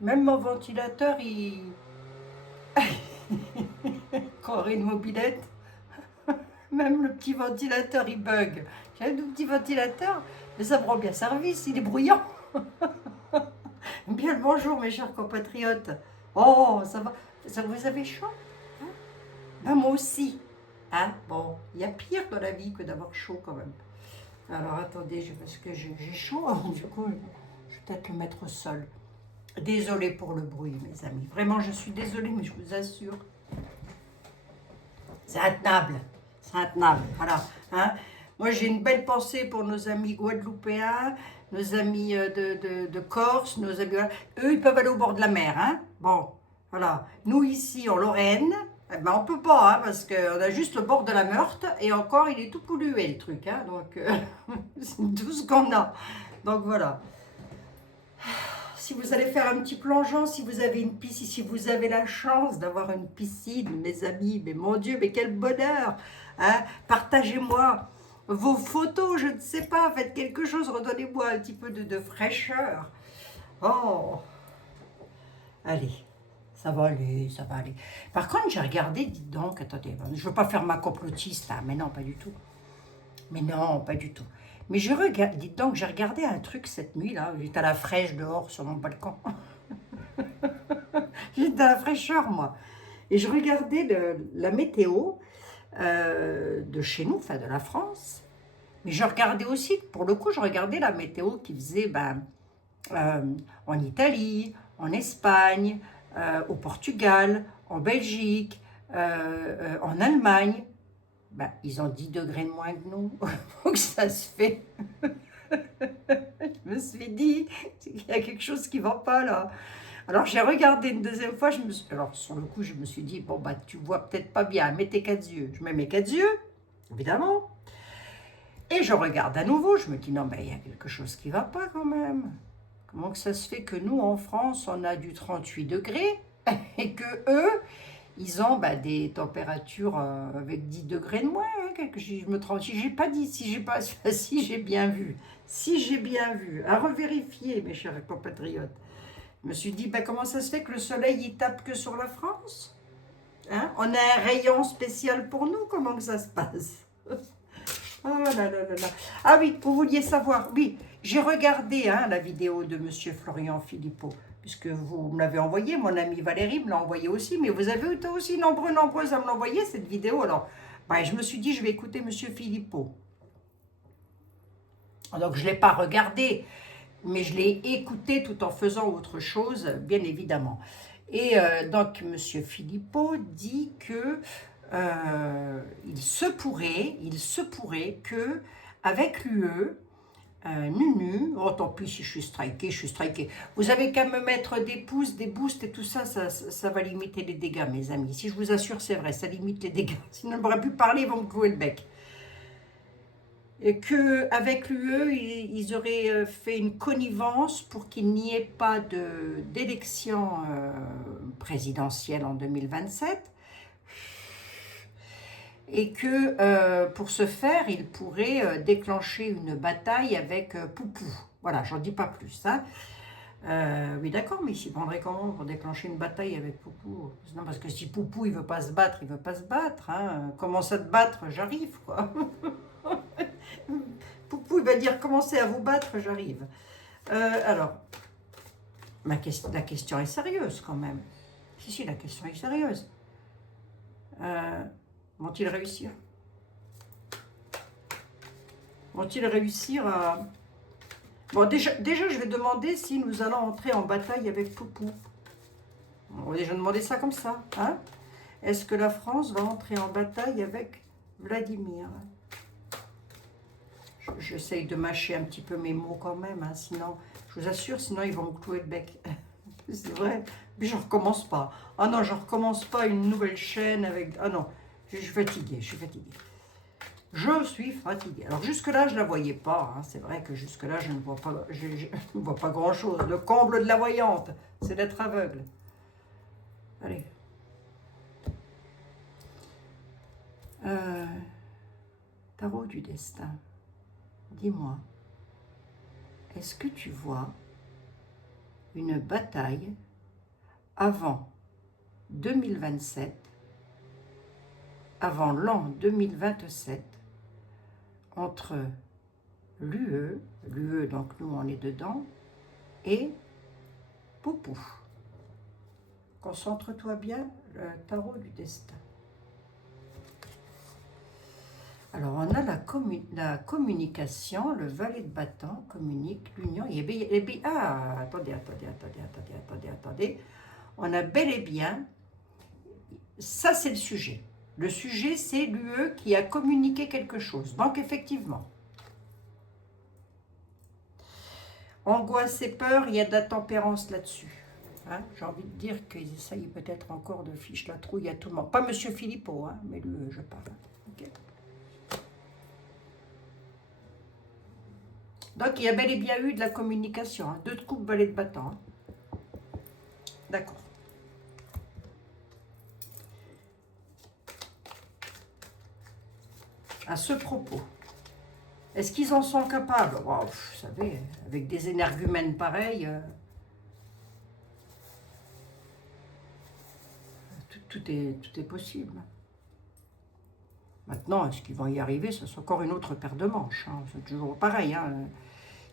Même mon ventilateur, il... Croirait une mobilette. Même le petit ventilateur, il bug. J'ai un tout petit ventilateur, mais ça me rend bien service, il est bruyant. Bien le bonjour, mes chers compatriotes. Oh, ça va. Ça, vous avez chaud, hein? Ben, moi aussi. Hein? Bon, il y a pire dans la vie que d'avoir chaud quand même. Alors attendez, parce que j'ai chaud, du coup, je vais peut-être le mettre au sol. Désolée pour le bruit, mes amis. Vraiment, je suis désolée, mais je vous assure, c'est intenable. C'est intenable. Voilà. Hein. Moi, j'ai une belle pensée pour nos amis guadeloupéens, nos amis de Corse, nos amis. Voilà. Eux, ils peuvent aller au bord de la mer. Hein. Bon, voilà. Nous, ici, en Lorraine, eh ben, on peut pas, hein, parce qu'on a juste le bord de la Meurthe, et encore, il est tout pollué, le truc. Hein, donc, c'est tout ce qu'on a. Donc, voilà. Si vous allez faire un petit plongeon, si vous avez une piscine, si vous avez la chance d'avoir une piscine, mes amis, mais mon Dieu, mais quel bonheur, hein. Partagez-moi vos photos, je ne sais pas, faites quelque chose, redonnez-moi un petit peu de fraîcheur. Oh, allez, ça va aller, ça va aller. Par contre, j'ai regardé, dites donc, attendez, je ne veux pas faire ma complotiste, hein, mais non, pas du tout. Mais non, pas du tout. Mais je regarde, dites donc, j'ai regardé un truc cette nuit, là, j'étais à la fraîche dehors sur mon balcon. J'étais dans la fraîcheur, moi. Et je regardais la météo de chez nous, enfin de la France. Mais je regardais aussi, pour le coup, je regardais la météo qui faisait euh, en Italie, en Espagne, au Portugal, en Belgique, en Allemagne. Ben, ils ont 10 degrés de moins que nous. Donc ça se fait. Je me suis dit, il y a quelque chose qui ne va pas là. Alors j'ai regardé une deuxième fois, alors sur le coup je me suis dit, bon bah tu vois peut-être pas bien, mets tes quatre yeux. Je mets mes quatre yeux, évidemment, et je regarde à nouveau, je me dis, non mais il y a quelque chose qui va pas quand même. Comment que ça se fait que nous en France on a du 38 degrés et que eux, ils ont bah, des températures avec 10 degrés de moins, hein, je me trompe, si j'ai pas dit, si j'ai pas, si j'ai bien vu, si j'ai bien vu, à revérifier mes chers compatriotes. Je me suis dit, ben, comment ça se fait que le soleil, il tape que sur la France, hein? On a un rayon spécial pour nous, comment que ça se passe? Oh là là là là. Ah oui, vous vouliez savoir, oui, j'ai regardé hein, la vidéo de Monsieur Florian Philippot, puisque vous me l'avez envoyé, mon amie Valérie me l'a envoyé aussi, mais vous avez été aussi nombreuses à me l'envoyer, cette vidéo, alors ben, je me suis dit, je vais écouter Monsieur Philippot. Donc je ne l'ai pas regardé, mais je l'ai écouté tout en faisant autre chose, bien évidemment. Et donc, M. Philippot dit que il se pourrait que avec l'UE, Nunu, oh tant pis si je suis striké. Vous avez qu'à me mettre des pouces, des boosts et tout ça, ça va limiter les dégâts, mes amis. Si je vous assure, c'est vrai, ça limite les dégâts. Sinon, on ne pourrait plus parler, ils vont me clouer le bec. Et qu'avec l'UE, ils auraient fait une connivence pour qu'il n'y ait pas d'élection présidentielle en 2027 et que pour ce faire, ils pourraient déclencher une bataille avec Poupou. Voilà, j'en dis pas plus. Hein. Oui, d'accord, mais il s'y prendrait comment pour déclencher une bataille avec Poupou? Non, parce que si Poupou, il veut pas se battre, il veut pas se battre. Hein. Commence à te battre, j'arrive, quoi. Poupou, il va dire commencez à vous battre, j'arrive. Alors, la question est sérieuse quand même. Si, la question est sérieuse. Vont-ils réussir? Vont-ils réussir à... Bon, déjà, je vais demander si nous allons entrer en bataille avec Poupou. On va déjà demander ça comme ça. Hein? Est-ce que la France va entrer en bataille avec Vladimir? J'essaye de mâcher un petit peu mes mots quand même, hein, sinon, je vous assure, sinon ils vont me clouer le bec. C'est vrai. Puis je recommence pas. Ah non, je recommence pas une nouvelle chaîne avec... Ah non, je suis fatiguée, je suis fatiguée. Je suis fatiguée. Alors jusque-là, je ne la voyais pas. Hein. C'est vrai que jusque-là, je ne vois pas, je ne vois pas grand-chose. Le comble de la voyante, c'est d'être aveugle. Allez. Tarot du destin. Dis-moi, est-ce que tu vois une bataille avant 2027, avant l'an 2027, entre l'UE, donc nous on est dedans, et Poupou. Concentre-toi bien, le tarot du destin. Alors, on a la communication, le valet de bâton communique, l'union. Attendez. On a bel et bien, ça c'est le sujet. Le sujet, c'est l'UE qui a communiqué quelque chose. Donc, effectivement, angoisse et peur, il y a de la tempérance là-dessus. Hein, j'ai envie de dire qu'ils essayent peut-être encore de fiche la trouille à tout le monde. Pas Monsieur Philippot, hein, mais l'UE, je parle. Okay. Donc, il y a bel et bien eu de la communication. Hein. 2 de coupe, valet de bâton. Hein. D'accord. À ce propos, est-ce qu'ils en sont capables? Oh, vous savez, avec des énergumènes pareils, tout est possible. Maintenant, est-ce qu'ils vont y arriver? Ça, c'est encore une autre paire de manches. Hein. C'est toujours pareil. Hein.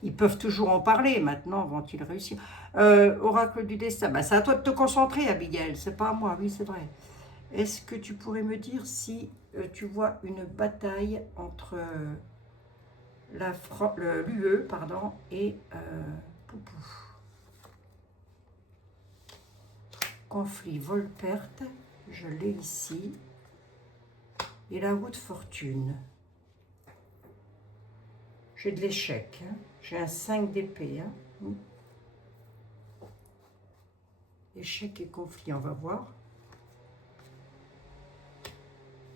Ils peuvent toujours en parler. Maintenant, vont-ils réussir? Oracle du destin. Ben, c'est à toi de te concentrer, Abigail. C'est pas à moi. Oui, c'est vrai. Est-ce que tu pourrais me dire si tu vois une bataille entre l'UE et Poupou? Conflit, vol, perte. Je l'ai ici. Et la roue de fortune. J'ai de l'échec. Hein. J'ai un 5 d'épée. Hein. Échec et conflit, on va voir.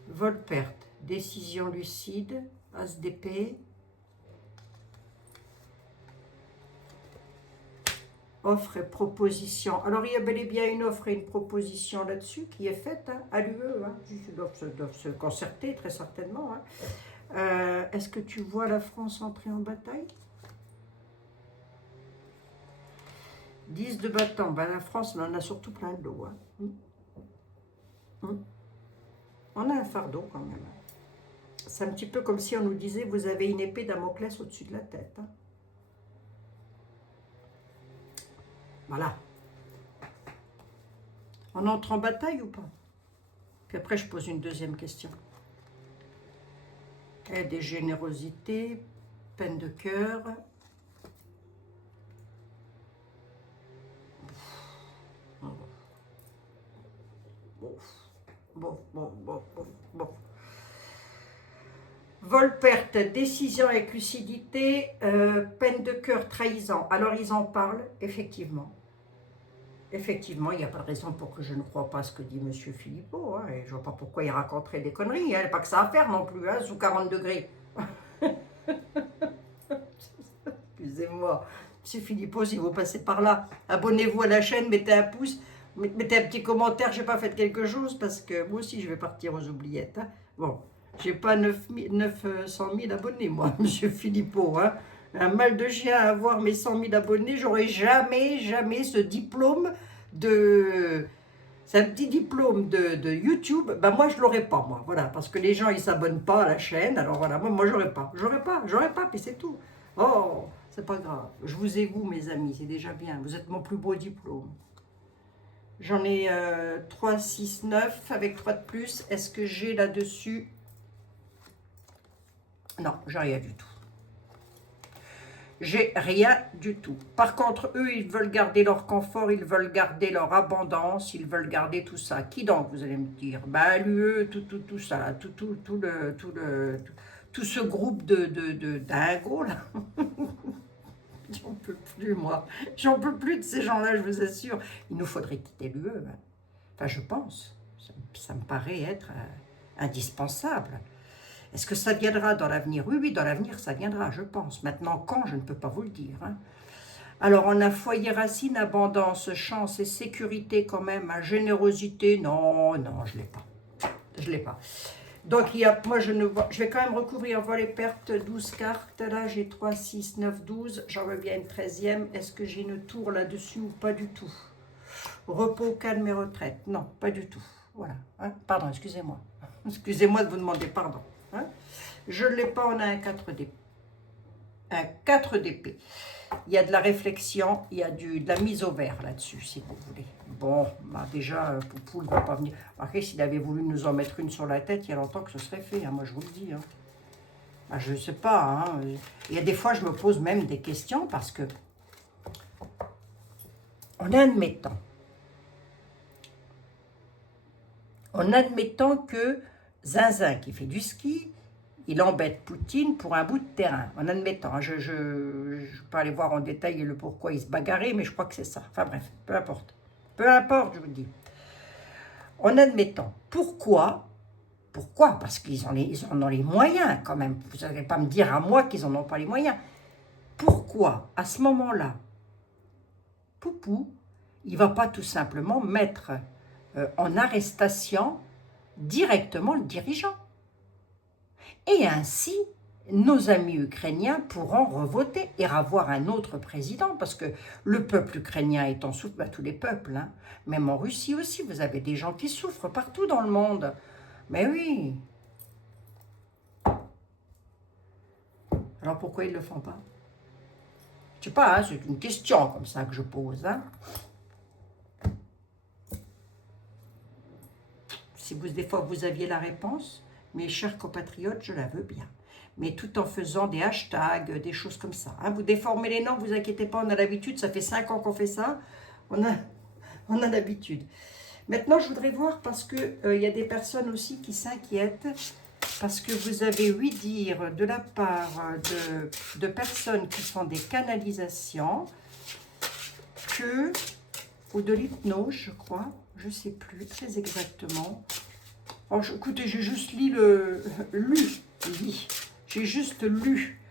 Vol-perte, décision lucide, as d'épée. Offre et proposition. Alors, il y a bel et bien une offre et une proposition là-dessus qui est faite hein, à l'UE. Hein. Ils doivent se concerter, très certainement. Hein. Est-ce que tu vois la France entrer en bataille? 10 de bâton. Ben, la France, on en a surtout plein de dos. Hein. On a un fardeau quand même. C'est un petit peu comme si on nous disait, vous avez une épée Damoclès au-dessus de la tête. Hein. Voilà. On entre en bataille ou pas? Puis après, je pose une deuxième question. Aide et générosité, peine de cœur. Bon. Vol-perte, décision avec lucidité, peine de cœur, trahison. Alors, ils en parlent, effectivement. Effectivement, il n'y a pas de raison pour que je ne croie pas ce que dit M. Philippot. Hein, et je ne vois pas pourquoi il raconterait des conneries. Il n'y a pas que ça à faire non plus, hein, sous 40 degrés. Excusez-moi. M. Philippot, si vous passez par là, abonnez-vous à la chaîne, mettez un pouce, mettez un petit commentaire, je n'ai pas fait quelque chose, parce que moi aussi, je vais partir aux oubliettes. Hein. Bon, je n'ai pas 900 000 abonnés, moi, M. Philippot. Hein. Un mal de chien à avoir mes 100 000 abonnés, j'aurais jamais ce diplôme de... C'est un petit diplôme de YouTube, ben moi je l'aurais pas, moi, voilà, parce que les gens ils s'abonnent pas à la chaîne, alors voilà, moi j'aurais pas, puis c'est tout. Oh, c'est pas grave, je vous ai vous mes amis, c'est déjà bien, vous êtes mon plus beau diplôme. J'en ai 3, 6, 9, avec 3 de plus, est-ce que j'ai là-dessus? Non, j'ai rien du tout. J'ai rien du tout. Par contre, eux, ils veulent garder leur confort, ils veulent garder leur abondance, ils veulent garder tout ça. Qui donc, vous allez me dire? Ben, l'UE, tout ça, tout ce groupe de dingos, là. J'en peux plus, moi. J'en peux plus de ces gens-là, je vous assure. Il nous faudrait quitter l'UE. Hein. Enfin, je pense. Ça me paraît être indispensable. Est-ce que ça viendra dans l'avenir? Oui, dans l'avenir, ça viendra, je pense. Maintenant, quand, je ne peux pas vous le dire. Hein. Alors, on a foyer, racine, abondance, chance et sécurité quand même, hein. Générosité, non, je ne l'ai pas. Je ne l'ai pas. Donc, moi, je vais quand même recouvrir vol et perte, 12 cartes. Là, j'ai 3, 6, 9, 12. J'en veux bien une 13e. Est-ce que j'ai une tour là-dessus ou pas du tout? Repos, calme et retraite. Non, pas du tout. Voilà. Hein. Pardon, excusez-moi. Excusez-moi de vous demander pardon. Hein. Je ne l'ai pas, on a un 4 d'épée. Un 4 d'épée. Il y a de la réflexion, il y a de la mise au vert là-dessus, si vous voulez. Bon, bah déjà, Poupou ne va pas venir. Après, s'il avait voulu nous en mettre une sur la tête, il y a longtemps que ce serait fait, hein, moi je vous le dis. Hein. Bah, je ne sais pas. Hein. Il y a des fois, je me pose même des questions parce que, en admettant que Zinzin, qui fait du ski, il embête Poutine pour un bout de terrain, en admettant. Je ne vais pas aller voir en détail le pourquoi il se bagarrait, mais je crois que c'est ça. Enfin bref, peu importe. Peu importe, je vous dis. En admettant. Pourquoi? Parce qu'ils en ont les moyens quand même. Vous n'allez pas me dire à moi qu'ils n'en ont pas les moyens. Pourquoi, à ce moment-là, Poupou, il ne va pas tout simplement mettre en arrestation directement le dirigeant? Et ainsi, nos amis ukrainiens pourront revoter et avoir un autre président, parce que le peuple ukrainien est en souffrance, tous les peuples, hein, même en Russie aussi, vous avez des gens qui souffrent partout dans le monde. Mais oui. Alors pourquoi ils ne le font pas? Je ne sais pas, hein, c'est une question comme ça que je pose. Hein. Si des fois vous aviez la réponse, mes chers compatriotes, je la veux bien. Mais tout en faisant des hashtags, des choses comme ça. Hein. Vous déformez les noms, vous inquiétez pas, on a l'habitude, ça fait 5 ans qu'on fait ça, on a l'habitude. Maintenant, je voudrais voir, parce qu'il y a des personnes aussi qui s'inquiètent, parce que vous avez ouï dire de la part de personnes qui font des canalisations, ou de l'hypnose, je crois, je ne sais plus très exactement. Alors, écoutez, j'ai juste j'ai juste lu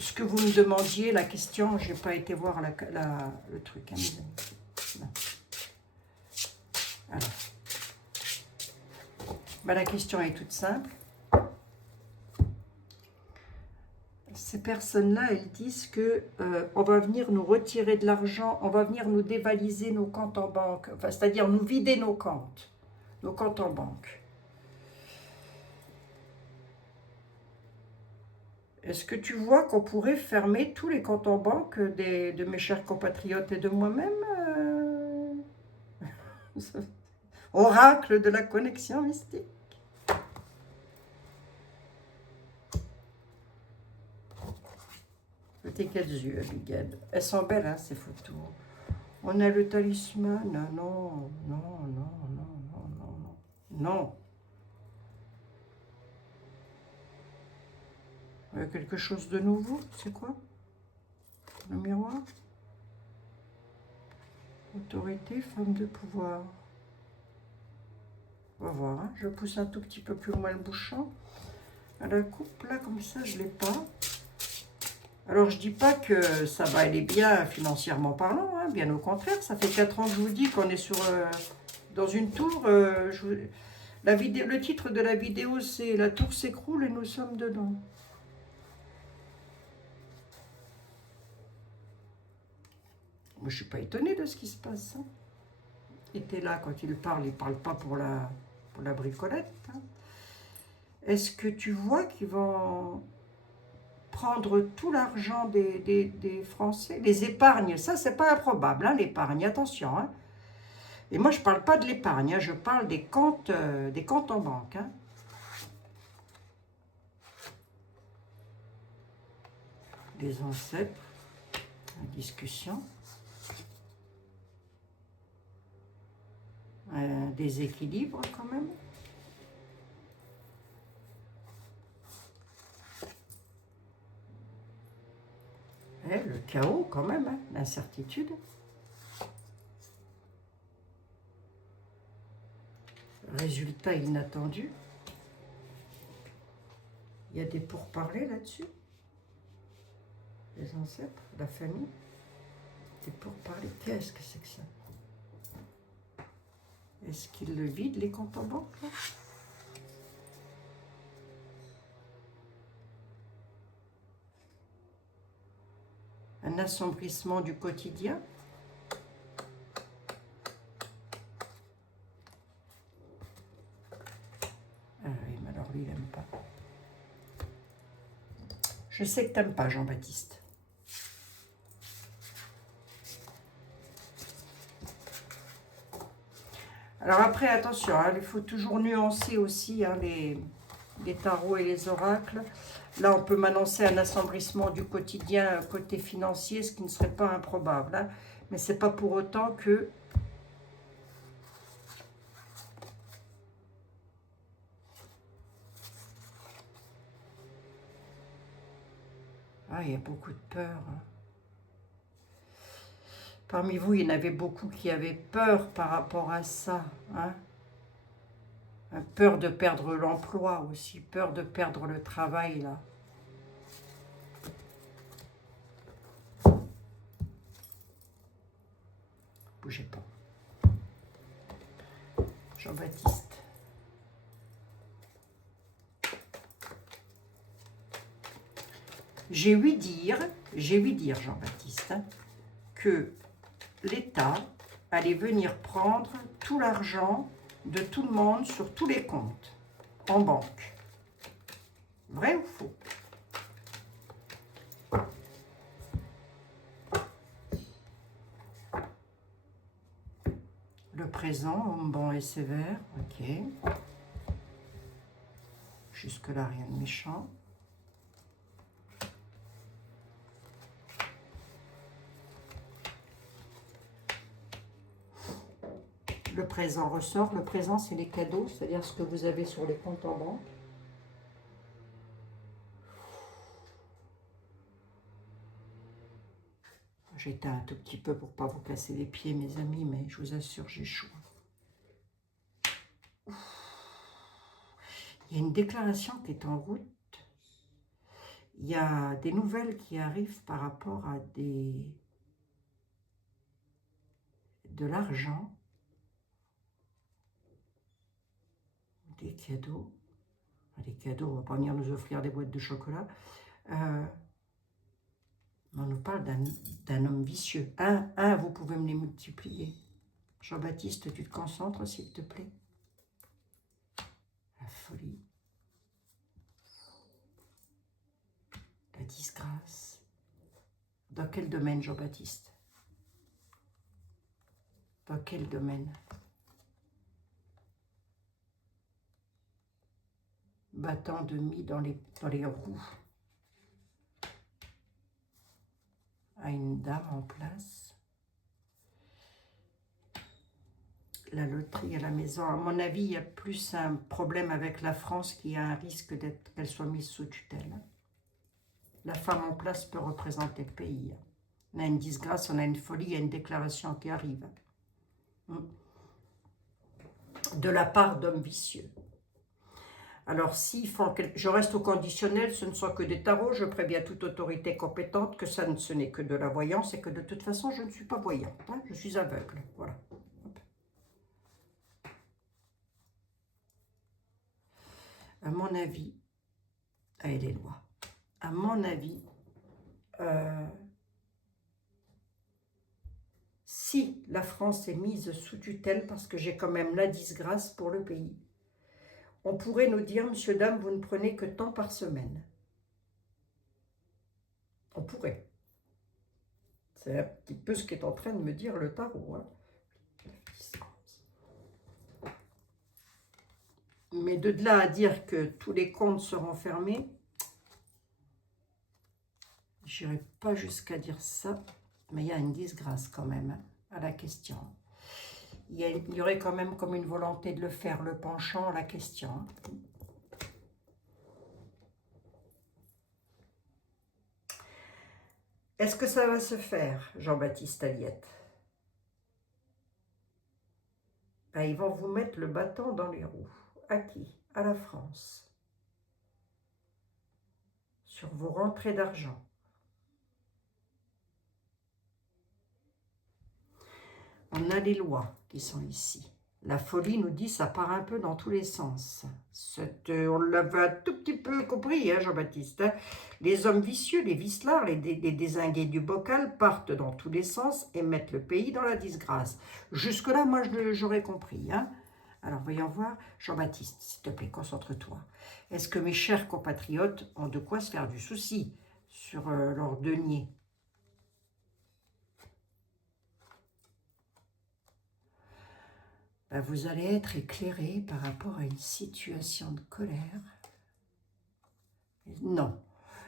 ce que vous me demandiez, la question. Je n'ai pas été voir le truc. Hein, non. Alors. Ben, la question est toute simple. Ces personnes-là, elles disent que on va venir nous retirer de l'argent, on va venir nous dévaliser nos comptes en banque, enfin, c'est-à-dire nous vider nos comptes en banque. Est-ce que tu vois qu'on pourrait fermer tous les comptes en banque de mes chers compatriotes et de moi-même Oracle de la connexion mystique. Tes 4 yeux, Abigail. Elles sont belles, hein, ces photos. On a le talisman. Non, non, non, non, non, non, non. Quelque chose de nouveau, c'est quoi? Le miroir. Autorité, femme de pouvoir. On va voir, hein. Je pousse un tout petit peu plus loin le bouchon. À la coupe, là, comme ça, je ne l'ai pas. Alors, je ne dis pas que ça va aller bien financièrement parlant, hein, bien au contraire. Ça fait 4 ans que je vous dis qu'on est dans une tour. Le titre de la vidéo, c'est « La tour s'écroule et nous sommes dedans ». Moi, je ne suis pas étonnée de ce qui se passe. Hein. Il était là quand il parle pas pour la bricolette. Hein. Est-ce que tu vois qu'ils vont prendre tout l'argent des Français, les épargnes? Ça, c'est pas improbable, hein, l'épargne, attention. Hein. Et moi, je ne parle pas de l'épargne, hein, je parle des comptes en banque. Hein. Les ancêtres, la discussion. Des équilibres quand même. Le chaos quand même, hein, l'incertitude. Résultat inattendu. Il y a des pourparlers là-dessus. Les ancêtres, la famille. Des pourparlers. Qu'est-ce que c'est que ça? Est-ce qu'ils le vident, les comptes en banque là? Un un assombrissement du quotidien. Ah oui, mais alors lui, il n'aime pas. Je sais que tu n'aimes pas, Jean-Baptiste. Alors après, attention, hein, il faut toujours nuancer aussi hein, les tarots et les oracles. Là, on peut m'annoncer un assombrissement du quotidien côté financier, ce qui ne serait pas improbable. Hein. Mais ce n'est pas pour autant que... Ah, il y a beaucoup de peur. Hein. Parmi vous, il y en avait beaucoup qui avaient peur par rapport à ça. Hein. Peur de perdre l'emploi aussi, peur de perdre le travail, là. Bougez pas. Jean-Baptiste. J'ai ouï dire, Jean-Baptiste, hein, que l'État allait venir prendre tout l'argent de tout le monde sur tous les comptes en banque. Vrai ou faux? Le présent, bon et sévère, ok. Jusque-là, rien de méchant. Le présent ressort. Le présent, c'est les cadeaux, c'est-à-dire ce que vous avez sur les comptes en banque. J'éteins un tout petit peu pour ne pas vous casser les pieds, mes amis, mais je vous assure, j'ai chaud. Il y a une déclaration qui est en route. Il y a des nouvelles qui arrivent par rapport à de l'argent, des cadeaux. Des cadeaux, on ne va pas venir nous offrir des boîtes de chocolat. On nous parle d'un homme vicieux. Vous pouvez me les multiplier. Jean-Baptiste, tu te concentres, s'il te plaît. La folie. La disgrâce. Dans quel domaine, Jean-Baptiste? Dans quel domaine? Battant de mie dans les roues. À une dame en place. La loterie à la maison. À mon avis, il y a plus un problème avec la France qui a un risque qu'elle soit mise sous tutelle. La femme en place peut représenter le pays. On a une disgrâce, on a une folie, il y a une déclaration qui arrive. De la part d'hommes vicieux. Alors, s'ils font je reste au conditionnel, ce ne sont que des tarots, je préviens toute autorité compétente que ce n'est que de la voyance et que de toute façon, je ne suis pas voyante, hein, je suis aveugle, voilà. À mon avis, et les lois, à mon avis, si la France est mise sous tutelle, parce que j'ai quand même la disgrâce pour le pays, on pourrait nous dire, monsieur, dame, vous ne prenez que tant par semaine. On pourrait. C'est un petit peu ce qu'est en train de me dire le tarot. Hein. Mais de là à dire que tous les comptes seront fermés, je n'irai pas jusqu'à dire ça, mais il y a une disgrâce quand même hein, à la question. Il y aurait quand même comme une volonté de le faire, le penchant à la question. Est-ce que ça va se faire, Jean-Baptiste Aliette? Ben, ils vont vous mettre le bâton dans les roues. À qui? À la France. Sur vos rentrées d'argent. On a les lois qui sont ici. La folie nous dit ça part un peu dans tous les sens. On l'avait un tout petit peu compris, hein, Jean-Baptiste. Hein. Les hommes vicieux, les vicelards, les dézingués du bocal partent dans tous les sens et mettent le pays dans la disgrâce. Jusque-là, moi, j'aurais compris. Hein. Alors, voyons voir. Jean-Baptiste, s'il te plaît, concentre-toi. Est-ce que mes chers compatriotes ont de quoi se faire du souci sur leur denier? Ben, vous allez être éclairé par rapport à une situation de colère. Non.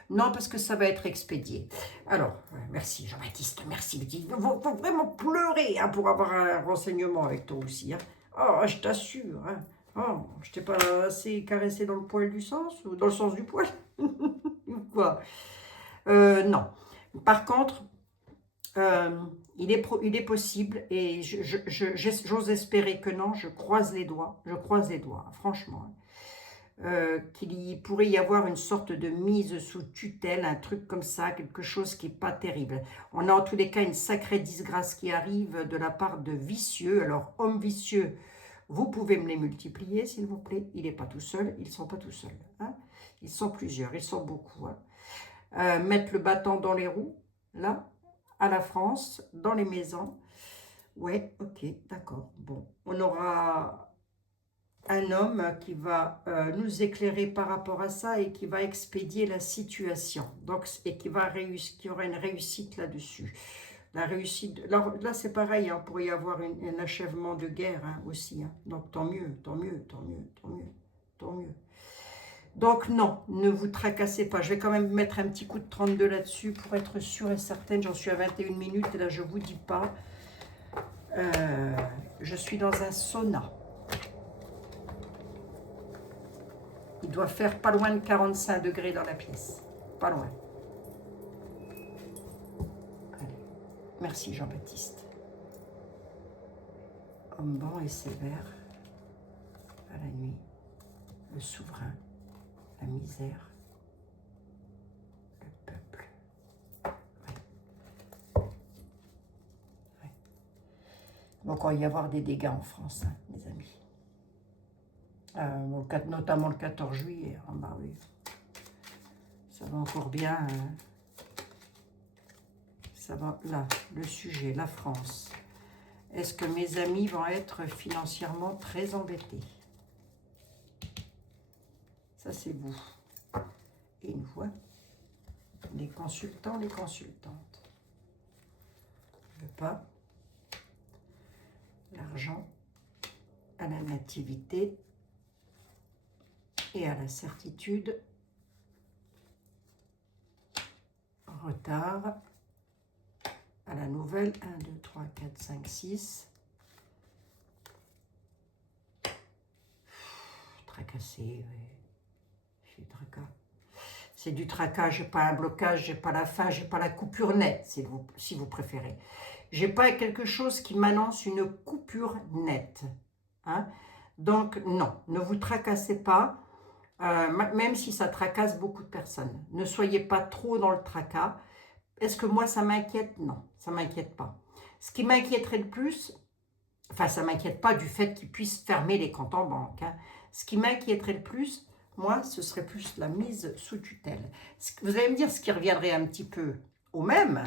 Non, parce que ça va être expédié. Alors, merci Jean-Baptiste, merci. Il faut vraiment pleurer hein, pour avoir un renseignement avec toi aussi. Hein. Oh, je t'assure. Hein. Oh, je t'ai pas assez caressé dans le poil du sens ou dans le sens du poil ou quoi non. Par contre, il est possible, et j'ose espérer que non, je croise les doigts, franchement, qu'il pourrait y avoir une sorte de mise sous tutelle, un truc comme ça, quelque chose qui n'est pas terrible. On a en tous les cas une sacrée disgrâce qui arrive de la part de vicieux. Alors, hommes vicieux, vous pouvez me les multiplier, s'il vous plaît. Il n'est pas tout seul, ils ne sont pas tout seuls. Hein. Ils sont plusieurs, ils sont beaucoup. Hein. Mettre le bâton dans les roues, là, à la France, dans les maisons. Ouais, ok, d'accord. Bon, on aura un homme qui va nous éclairer par rapport à ça et qui va expédier la situation. Donc, et qui aura une réussite là-dessus. La réussite, là c'est pareil, hein, on pourrait y avoir un achèvement de guerre hein, aussi. Hein. Donc tant mieux, tant mieux, tant mieux, tant mieux, tant mieux. Donc non, ne vous tracassez pas. Je vais quand même mettre un petit coup de 32 là-dessus pour être sûre et certaine. J'en suis à 21 minutes et là je ne vous dis pas. Je suis dans un sauna. Il doit faire pas loin de 45 degrés dans la pièce. Pas loin. Allez. Merci Jean-Baptiste. Homme bon et sévère. À la nuit. Le souverain. La misère. Le peuple. Ouais. Ouais. Donc il va y avoir des dégâts en France, hein, mes amis. Notamment le 14 juillet. Ah bah oui. Ça va encore bien. Ça va là, le sujet, la France. Est-ce que mes amis vont être financièrement très embêtés? Ça, c'est vous. Et une voix. Les consultants, les consultantes. Je veux pas. L'argent à la nativité et à la certitude. Retard à la nouvelle. 1, 2, 3, 4, 5, 6. Tracassé, oui. C'est tracas. C'est du tracas, j'ai pas un blocage, j'ai pas la fin, j'ai pas la coupure nette, si vous préférez. J'ai pas quelque chose qui m'annonce une coupure nette. Hein? Donc non, ne vous tracassez pas, même si ça tracasse beaucoup de personnes. Ne soyez pas trop dans le tracas. Est-ce que moi ça m'inquiète? Non, ça m'inquiète pas. Ce qui m'inquiéterait le plus, enfin ça m'inquiète pas du fait qu'ils puissent fermer les comptes en banque. Hein. Ce qui m'inquiéterait le plus, moi, ce serait plus la mise sous tutelle. Vous allez me dire ce qui reviendrait un petit peu au même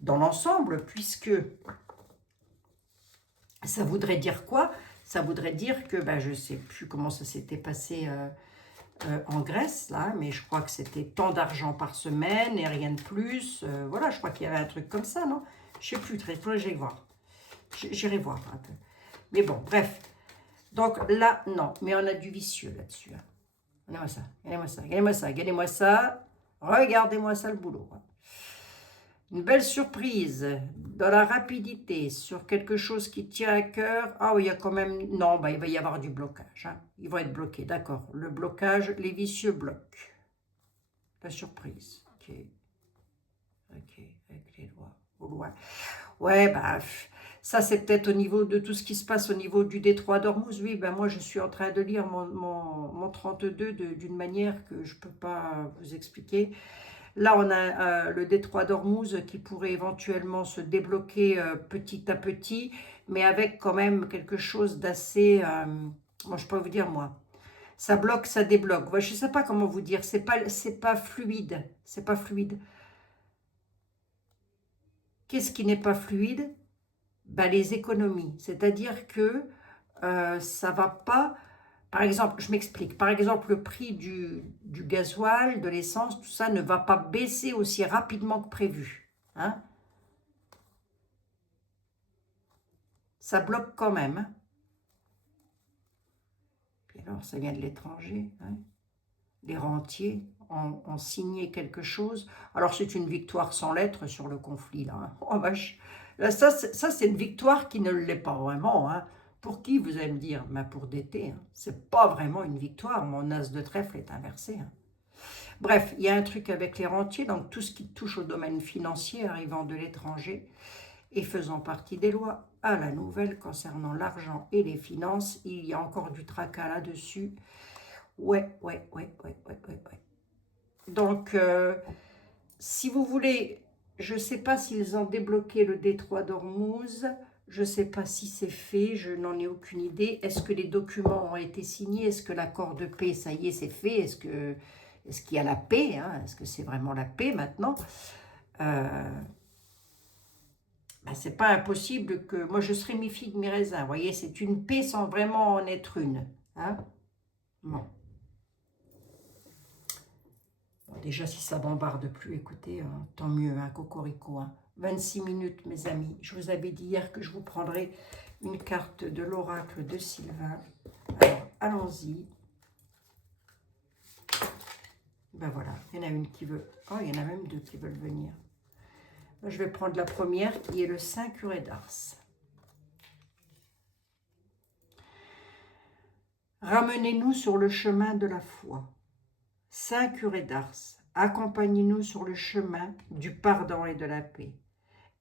dans l'ensemble, puisque ça voudrait dire quoi? Ça voudrait dire que, ben, je ne sais plus comment ça s'était passé en Grèce, là, mais je crois que c'était tant d'argent par semaine et rien de plus. Voilà, je crois qu'il y avait un truc comme ça, non? Je ne sais plus, il faudrait que j'aille voir. J'irai voir un peu. Mais bon, bref. Donc là, non, mais on a du vicieux là-dessus. Hein. Regardez-moi ça, regardez-moi ça, regardez-moi ça, regardez-moi ça. Regardez-moi ça, le boulot. Hein. Une belle surprise dans la rapidité sur quelque chose qui tient à cœur. Ah oui, il y a quand même... Non, bah, il va y avoir du blocage. Hein. Ils vont être bloqués, d'accord. Le blocage, les vicieux bloquent. La surprise. Ok. Ok, avec les doigts au loin. Ouais, bah... Ça, c'est peut-être au niveau de tout ce qui se passe au niveau du détroit d'Ormuz. Oui, ben moi, je suis en train de lire mon 32 d'une manière que je ne peux pas vous expliquer. Là, on a le détroit d'Ormuz qui pourrait éventuellement se débloquer petit à petit, mais avec quand même quelque chose d'assez... moi, je peux vous dire, moi, ça bloque, ça débloque. Ouais, je ne sais pas comment vous dire, c'est pas fluide. C'est pas fluide. Qu'est-ce qui n'est pas fluide? Ben, les économies. C'est-à-dire que ça va pas... Par exemple, je m'explique. Par exemple, le prix du gasoil, de l'essence, tout ça ne va pas baisser aussi rapidement que prévu. Hein? Ça bloque quand même. Hein? Puis alors, ça vient de l'étranger. Hein? Les rentiers ont signé quelque chose. Alors, c'est une victoire sans lettres sur le conflit. Là, hein? Oh, vache. Là, ça, c'est une victoire qui ne l'est pas vraiment. Hein? Pour qui, vous allez me dire? Ben, pour d'été. Hein? C'est pas vraiment une victoire. Mon as de trèfle est inversé. Hein? Bref, il y a un truc avec les rentiers, donc tout ce qui touche au domaine financier arrivant de l'étranger et faisant partie des lois à la nouvelle concernant l'argent et les finances, il y a encore du tracas là-dessus. Ouais. Donc, si vous voulez, je ne sais pas s'ils ont débloqué le détroit d'Ormuz, je ne sais pas si c'est fait, je n'en ai aucune idée. Est-ce que les documents ont été signés? Est-ce que l'accord de paix, ça y est, c'est fait? Est-ce qu'il y a la paix, hein? Est-ce que c'est vraiment la paix maintenant? C'est pas impossible que... Moi, je serai mi-figue, mi-raisin. Vous voyez, c'est une paix sans vraiment en être une. Hein? Bon. Déjà, si ça bombarde plus, écoutez, hein, tant mieux, hein, cocorico. Hein. 26 minutes, mes amis. Je vous avais dit hier que je vous prendrais une carte de l'oracle de Sylvain. Alors, allons-y. Ben voilà, il y en a une qui veut... Oh, il y en a même deux qui veulent venir. Je vais prendre la première, qui est le Saint Curé d'Ars. Ramenez-nous sur le chemin de la foi. Saint Curé d'Ars, accompagnez-nous sur le chemin du pardon et de la paix.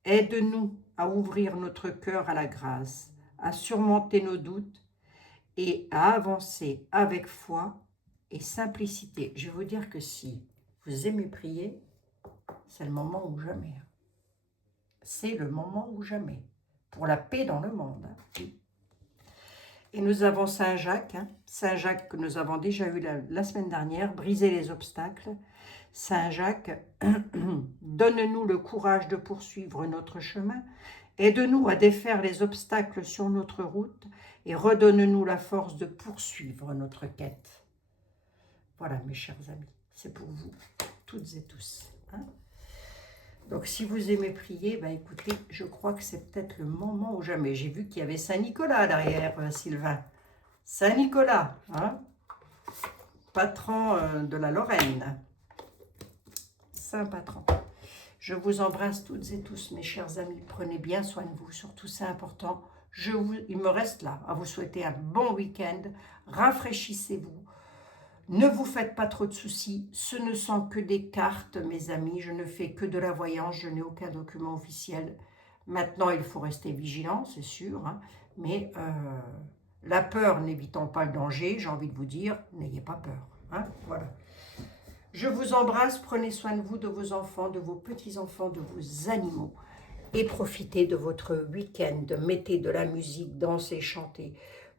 Aide-nous à ouvrir notre cœur à la grâce, à surmonter nos doutes et à avancer avec foi et simplicité. Je vais vous dire que si vous aimez prier, c'est le moment ou jamais. C'est le moment ou jamais. Pour la paix dans le monde. Et nous avons Saint Jacques. Saint Jacques que nous avons déjà eu la semaine dernière. Briser les obstacles. Saint Jacques, donne-nous le courage de poursuivre notre chemin. Aide-nous à défaire les obstacles sur notre route. Et redonne-nous la force de poursuivre notre quête. Voilà, mes chers amis. C'est pour vous, toutes et tous. Donc, si vous aimez prier, ben écoutez, je crois que c'est peut-être le moment ou jamais. J'ai vu qu'il y avait Saint-Nicolas derrière, Sylvain. Saint-Nicolas, hein, patron de la Lorraine. Saint patron. Je vous embrasse toutes et tous, mes chers amis. Prenez bien soin de vous, surtout c'est important. Il me reste là à vous souhaiter un bon week-end. Rafraîchissez-vous. Ne vous faites pas trop de soucis, ce ne sont que des cartes, mes amis. Je ne fais que de la voyance, je n'ai aucun document officiel. Maintenant, il faut rester vigilant, c'est sûr, hein, mais la peur n'évitant pas le danger, j'ai envie de vous dire, n'ayez pas peur. Hein, voilà. Je vous embrasse, prenez soin de vous, de vos enfants, de vos petits-enfants, de vos animaux, et profitez de votre week-end. Mettez de la musique, dansez, chantez.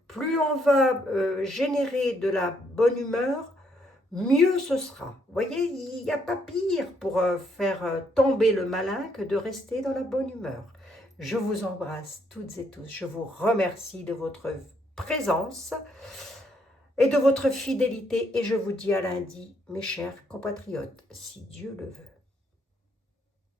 Plus on va générer de la bonne humeur, mieux ce sera. Vous voyez, il n'y a pas pire pour faire tomber le malin que de rester dans la bonne humeur. Je vous embrasse toutes et tous. Je vous remercie de votre présence et de votre fidélité. Et je vous dis à lundi, mes chers compatriotes, si Dieu le veut.